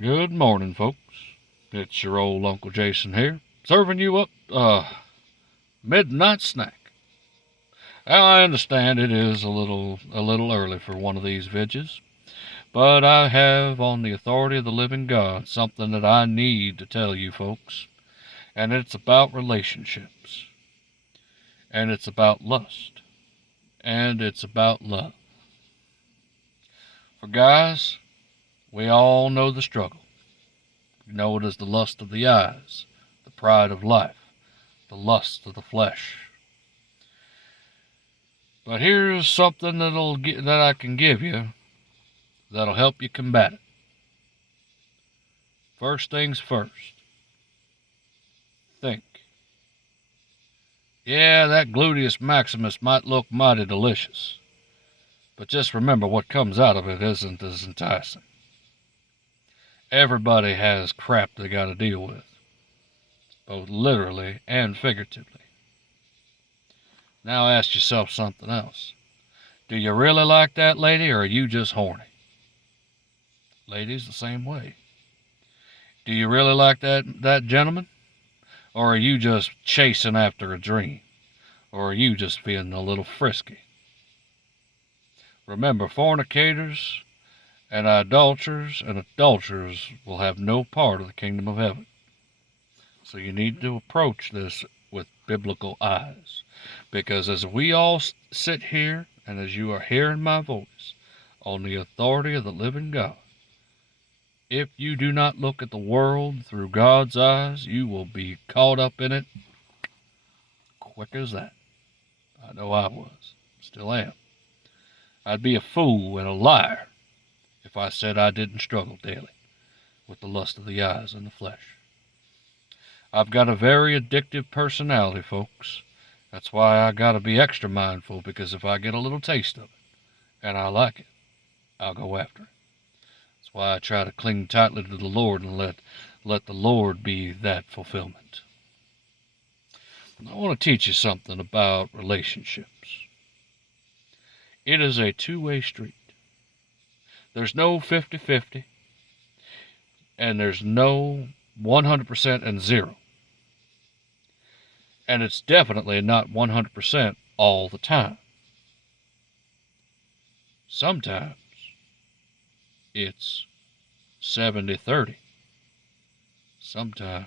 Good morning, folks. It's your old Uncle Jason here, serving you up midnight snack. Now, I understand it is a little early for one of these vidges, but I have, on the authority of the living God, something that I need to tell you folks, and it's about relationships, and it's about lust, and it's about love. For guys, we all know the struggle. We know it as the lust of the eyes, the pride of life, the lust of the flesh. But here's something that I can give you that'll help you combat it. First things first, think. Yeah, that gluteus maximus might look mighty delicious, but just remember what comes out of it isn't as enticing. Everybody has crap they gotta deal with, both literally and figuratively. Now ask yourself something else. Do you really like that lady, or are you just horny? Ladies, the same way. Do you really like that gentleman? Or are you just chasing after a dream? Or are you just feeling a little frisky? Remember, fornicators and adulterers will have no part of the kingdom of heaven. So you need to approach this with biblical eyes. Because as we all sit here, and as you are hearing my voice, on the authority of the living God, if you do not look at the world through God's eyes, you will be caught up in it quick as that. I know I was. Still am. I'd be a fool and a liar if I said I didn't struggle daily with the lust of the eyes and the flesh. I've got a very addictive personality, folks. That's why I gotta be extra mindful, because if I get a little taste of it and I like it, I'll go after it. That's why I try to cling tightly to the Lord and let the Lord be that fulfillment. I want to teach you something about relationships. It is a two-way street. There's no 50-50, and there's no 100% and zero. And it's definitely not 100% all the time. Sometimes it's 70-30. Sometimes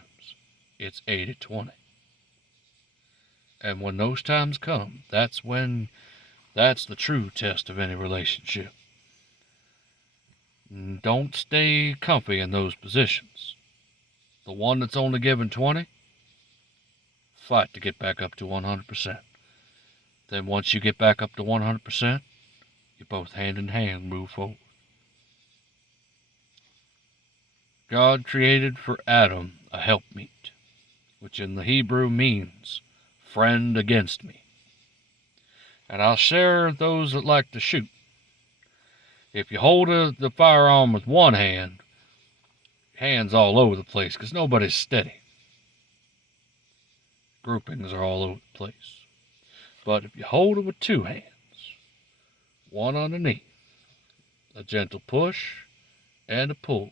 it's 80-20. And when those times come, that's the true test of any relationship. Don't stay comfy in those positions. The one that's only given 20, fight to get back up to 100%. Then once you get back up to 100%, you both hand in hand move forward. God created for Adam a helpmeet, which in the Hebrew means friend against me. And I'll share those that like to shoot. If you hold the firearm with one hand, hands all over the place, because nobody's steady. Groupings are all over the place. But if you hold it with two hands, one underneath, a gentle push and a pull,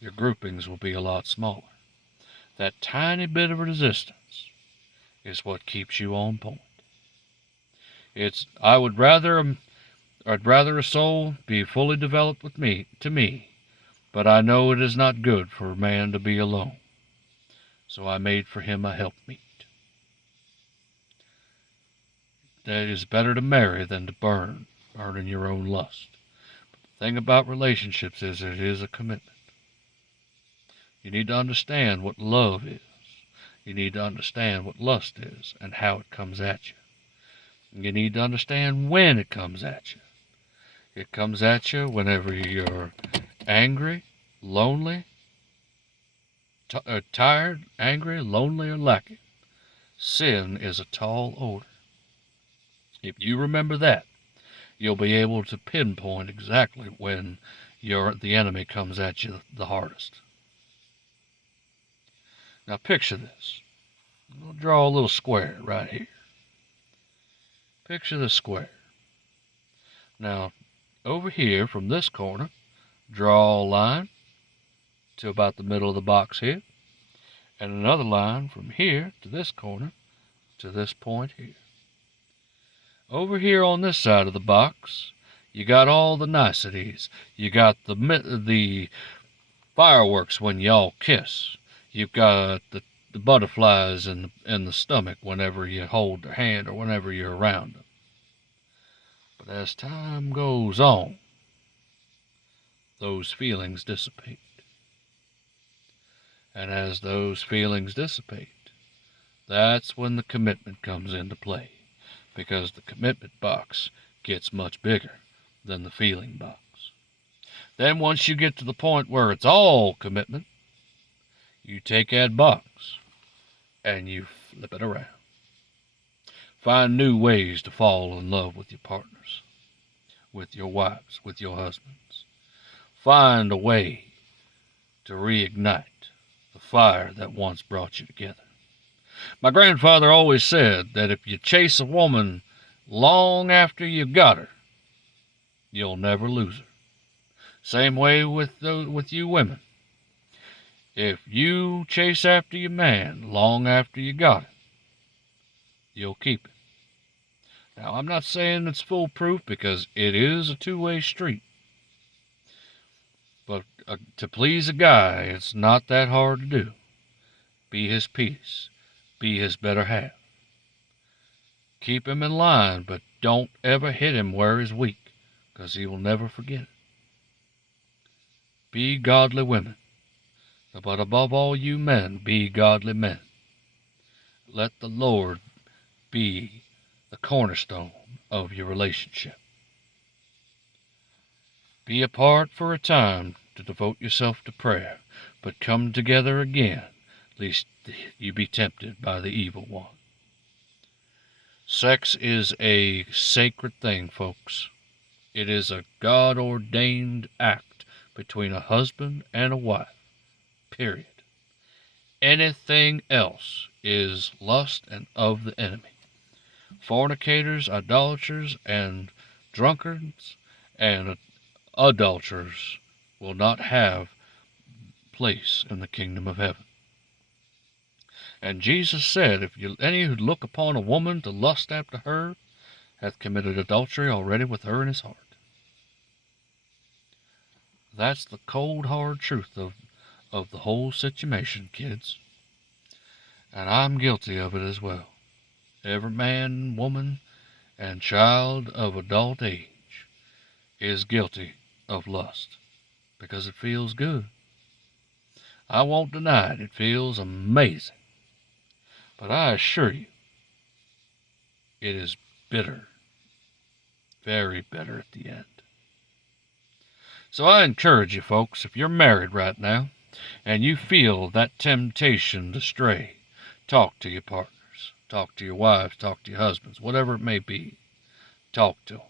your groupings will be a lot smaller. That tiny bit of resistance is what keeps you on point. I'd rather a soul be fully developed with me, but I know it is not good for a man to be alone. So I made for him a helpmeet. That is better to marry than to burn in your own lust. But the thing about relationships is it is a commitment. You need to understand what love is. You need to understand what lust is and how it comes at you. You need to understand when it comes at you. It comes at you whenever you're angry, lonely, tired, angry, lonely, or lacking. Sin is a tall order. If you remember that, you'll be able to pinpoint exactly when the enemy comes at you the hardest. Now picture this. I'll draw a little square right here. Picture the square. Now, over here from this corner, draw a line to about the middle of the box here, and another line from here to this corner to this point here. Over here on this side of the box, you got all the niceties. You got the fireworks when y'all kiss. You've got the butterflies in the stomach whenever you hold their hand or whenever you're around them. But as time goes on, those feelings dissipate. And as those feelings dissipate, that's when the commitment comes into play, because the commitment box gets much bigger than the feeling box. Then once you get to the point where it's all commitment, you take that box and you flip it around. Find new ways to fall in love with your partners, with your wives, with your husbands. Find a way to reignite the fire that once brought you together. My grandfather always said that if you chase a woman long after you got her, you'll never lose her. Same way with you women. If you chase after your man long after you got him, you'll keep it. Now, I'm not saying it's foolproof, because it is a two-way street. But to please a guy, it's not that hard to do. Be his peace. Be his better half. Keep him in line, but don't ever hit him where he's weak, because he will never forget it. Be godly women. But above all, you men, be godly men. Let the Lord be the cornerstone of your relationship. Be apart for a time to devote yourself to prayer, but come together again, lest you be tempted by the evil one. Sex is a sacred thing, folks. It is a God-ordained act between a husband and a wife, period. Anything else is lust and of the enemy. Fornicators, idolaters, and drunkards, and adulterers will not have place in the kingdom of heaven. And Jesus said, if any who look upon a woman to lust after her hath committed adultery already with her in his heart. That's the cold, hard truth of the whole situation, kids. And I'm guilty of it as well. Every man, woman, and child of adult age is guilty of lust, because it feels good. I won't deny it. It feels amazing. But I assure you, it is bitter, very bitter at the end. So I encourage you folks, if you're married right now, and you feel that temptation to stray, talk to your partners. Talk to your wives, talk to your husbands, whatever it may be. Talk to them.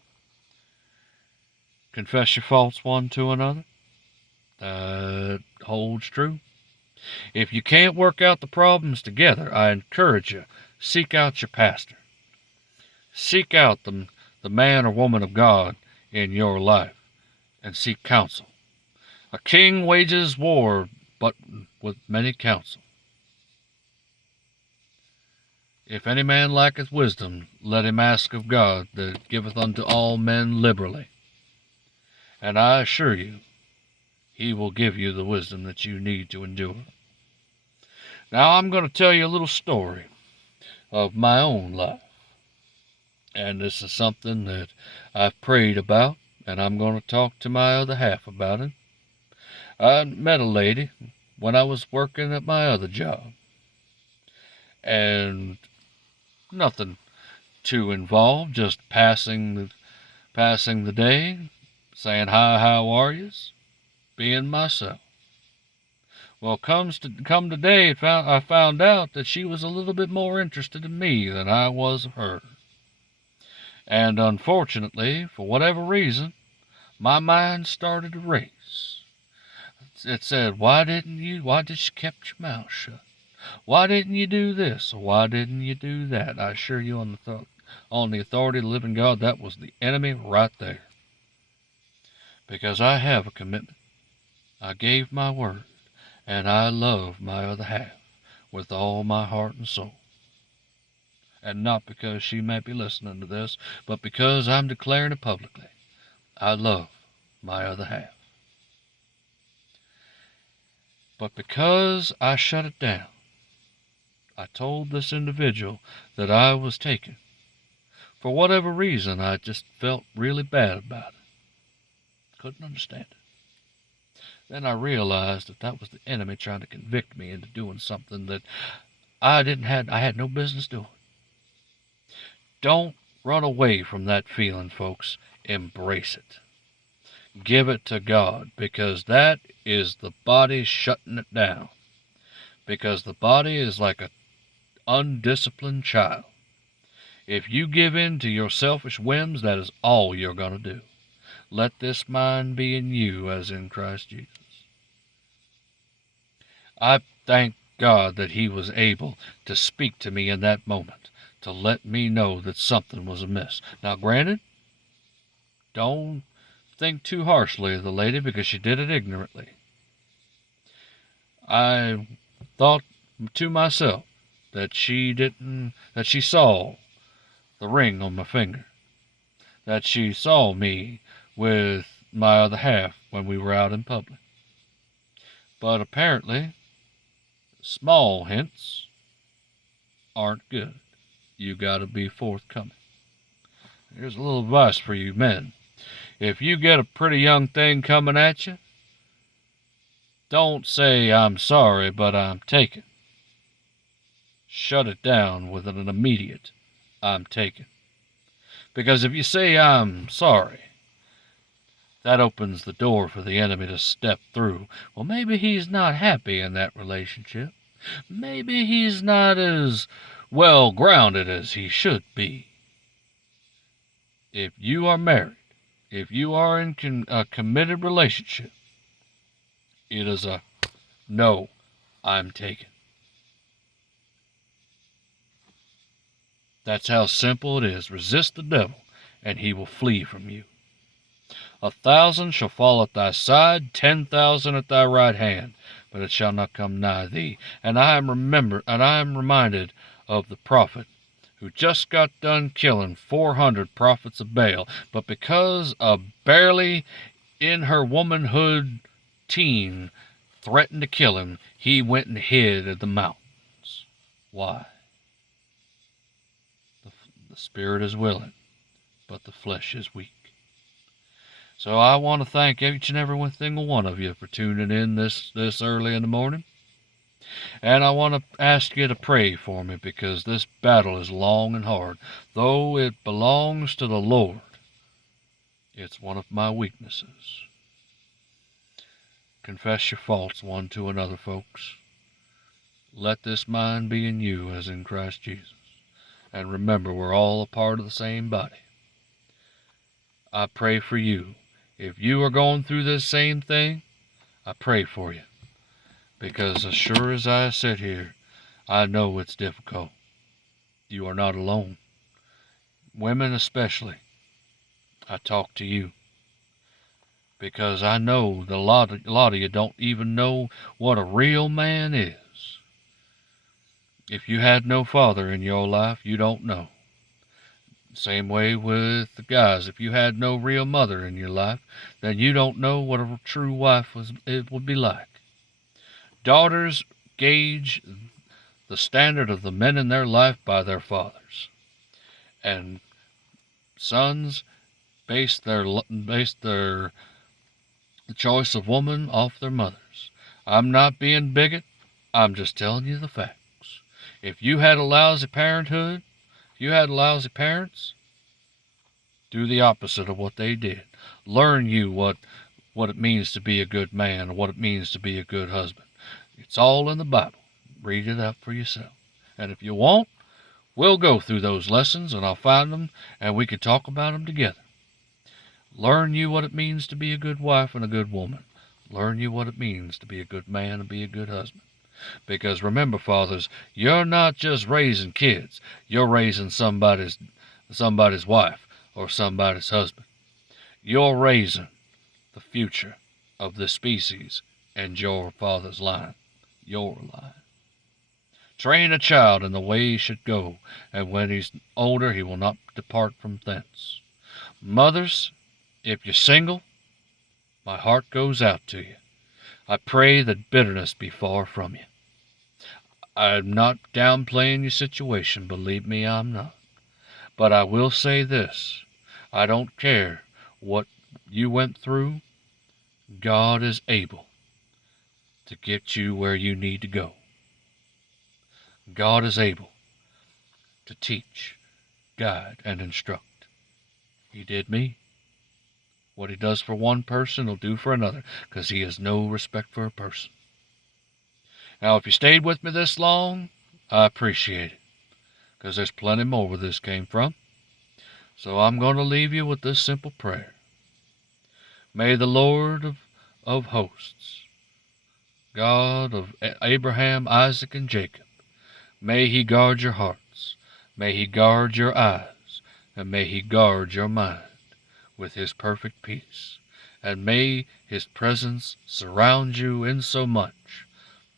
Confess your faults one to another. That holds true. If you can't work out the problems together, I encourage you, seek out your pastor. Seek out the man or woman of God in your life and seek counsel. A king wages war, but with many counsel. If any man lacketh wisdom, let him ask of God, that giveth unto all men liberally. And I assure you, he will give you the wisdom that you need to endure. Now I'm going to tell you a little story of my own life. And this is something that I've prayed about, and I'm going to talk to my other half about it. I met a lady when I was working at my other job. And nothing too involved, just passing the day, saying hi, how are yous, being myself. Well, come today, I found out that she was a little bit more interested in me than I was of her. And unfortunately, for whatever reason, my mind started to race. It said, why did you keep your mouth shut? Why didn't you do this? Or why didn't you do that? I assure you, on the authority of the living God, that was the enemy right there. Because I have a commitment. I gave my word. and I love my other half with all my heart and soul. And not because she may be listening to this, but because I'm declaring it publicly. I love my other half. But because I shut it down, I told this individual that I was taken. For whatever reason, I just felt really bad about it. Couldn't understand it. Then I realized that was the enemy trying to convict me into doing something that I had no business doing. Don't run away from that feeling, folks. Embrace it. Give it to God, because that is the body shutting it down. Because the body is like an undisciplined child. If you give in to your selfish whims, that is all you're going to do. Let this mind be in you as in Christ Jesus. I thank God that He was able to speak to me in that moment, to let me know that something was amiss. Now, granted, don't think too harshly of the lady, because she did it ignorantly. I thought to myself that she saw the ring on my finger, that she saw me with my other half when we were out in public. But apparently, small hints aren't good. You gotta be forthcoming. Here's a little advice for you men. If you get a pretty young thing coming at you, don't say, "I'm sorry, but I'm taken." Shut it down with an immediate, "I'm taken." Because if you say, "I'm sorry," that opens the door for the enemy to step through. Well, maybe he's not happy in that relationship. Maybe he's not as well grounded as he should be. If you are married, if you are in a committed relationship, it is a "No, I'm taken." That's how simple it is. Resist the devil, and he will flee from you. 1,000 shall fall at thy side, 10,000 at thy right hand, but it shall not come nigh thee. And I am reminded of the prophet who just got done killing 400 prophets of Baal, but because a barely in her womanhood teen threatened to kill him, he went and hid in the mountains. Why? The spirit is willing, but the flesh is weak. So I want to thank each and every single one of you for tuning in this early in the morning. And I want to ask you to pray for me, because this battle is long and hard. Though it belongs to the Lord, it's one of my weaknesses. Confess your faults one to another, folks. Let this mind be in you as in Christ Jesus. And remember, we're all a part of the same body. I pray for you. If you are going through this same thing, I pray for you. Because as sure as I sit here, I know it's difficult. You are not alone. Women especially, I talk to you. Because I know that a lot of you don't even know what a real man is. If you had no father in your life, you don't know. Same way with the guys. If you had no real mother in your life, then you don't know what a true wife would be like. Daughters gauge the standard of the men in their life by their fathers. And sons base their choice of woman off their mothers. I'm not being bigot. I'm just telling you the facts. If you had a lousy parenthood, if you had lousy parents, do the opposite of what they did. Learn you what it means to be a good man, or what it means to be a good husband. It's all in the Bible. Read it up for yourself. And if you won't, we'll go through those lessons, and I'll find them, and we can talk about them together. Learn you what it means to be a good wife and a good woman. Learn you what it means to be a good man and be a good husband. Because remember, fathers, you're not just raising kids. You're raising somebody's wife or somebody's husband. You're raising the future of this species and your father's line, your line. Train a child in the way he should go, and when he's older he will not depart from thence. Mothers, if you're single, my heart goes out to you. I pray that bitterness be far from you. I'm not downplaying your situation, believe me, I'm not. But I will say this, I don't care what you went through, God is able to get you where you need to go. God is able to teach, guide, and instruct. He did me. What he does for one person, he'll do for another, because he has no respect for a person. Now, if you stayed with me this long, I appreciate it, because there's plenty more where this came from. So I'm going to leave you with this simple prayer. May the Lord of hosts, God of Abraham, Isaac, and Jacob, may he guard your hearts, may he guard your eyes, and may he guard your mind with his perfect peace, and may his presence surround you insomuch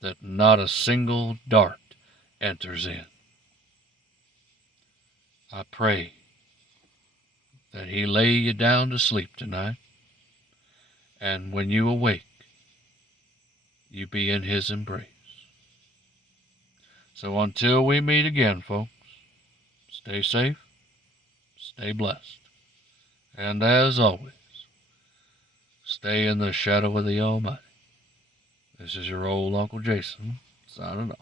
that not a single dart enters in. I pray that he lay you down to sleep tonight, and when you awake, you be in his embrace. So until we meet again, folks, stay safe, stay blessed, and as always, stay in the shadow of the Almighty. This is your old Uncle Jason, signing off.